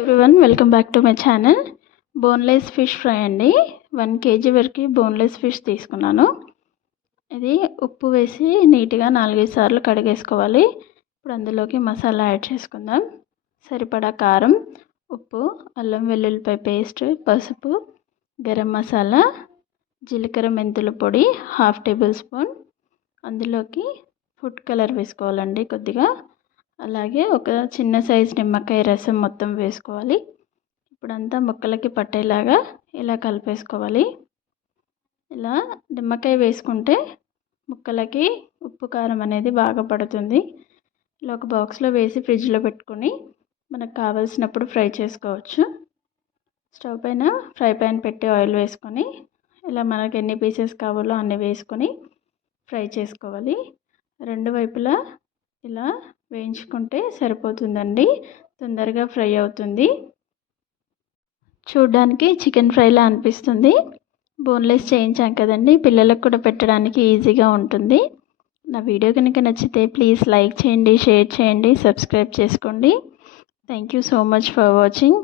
Everyone welcome back to my channel. Boneless fish fry అండి. 1 kg వరకు boneless fish తీసుకున్నాను. ఇది ఉప్పు వేసి నీట్గా 4-5 సార్లు కడిగేసుకోవాలి. ఇప్పుడు అందులోకి మసాలా యాడ్ చేసుకుందాం. సరిపడా కారం, ఉప్పు, అల్లం వెల్లుల్లిపాయ పేస్ట్, పసుపు, గరం మసాలా, జీలకర్ర మెంతుల పొడి 1/2 టేబుల్ స్పూన్. అందులోకి ఫుడ్ కలర్ వేసుకోవాలండి కొద్దిగా. అలాగే ఒక చిన్న సైజు నిమ్మకాయ రసం మొత్తం వేసుకోవాలి. ఇప్పుడంతా ముక్కలకి పట్టేలాగా ఇలా కలిపేసుకోవాలి. ఇలా నిమ్మకాయ వేసుకుంటే ముక్కలకి ఉప్పు కారం అనేది బాగా పడుతుంది. ఇలా ఒక బాక్స్లో వేసి ఫ్రిడ్జ్లో పెట్టుకొని మనకు కావాల్సినప్పుడు ఫ్రై చేసుకోవచ్చు. స్టవ్ పైన ఫ్రై ప్యాన్ పెట్టి ఆయిల్ వేసుకొని ఇలా మనకు ఎన్ని పీసెస్ కావాలో అన్ని వేసుకొని ఫ్రై చేసుకోవాలి. 2 వైపులా ఇలా వేయించుకుంటే సరిపోతుందండి, తొందరగా ఫ్రై అవుతుంది. చూడ్డానికి చికెన్ ఫ్రైలా అనిపిస్తుంది. బోన్లెస్ చేయించాం కదండి, పిల్లలకు కూడా పెట్టడానికి ఈజీగా ఉంటుంది. నా వీడియో కనుక నచ్చితే ప్లీజ్ లైక్ చేయండి, షేర్ చేయండి, సబ్స్క్రైబ్ చేసుకోండి. Thank you so much for watching.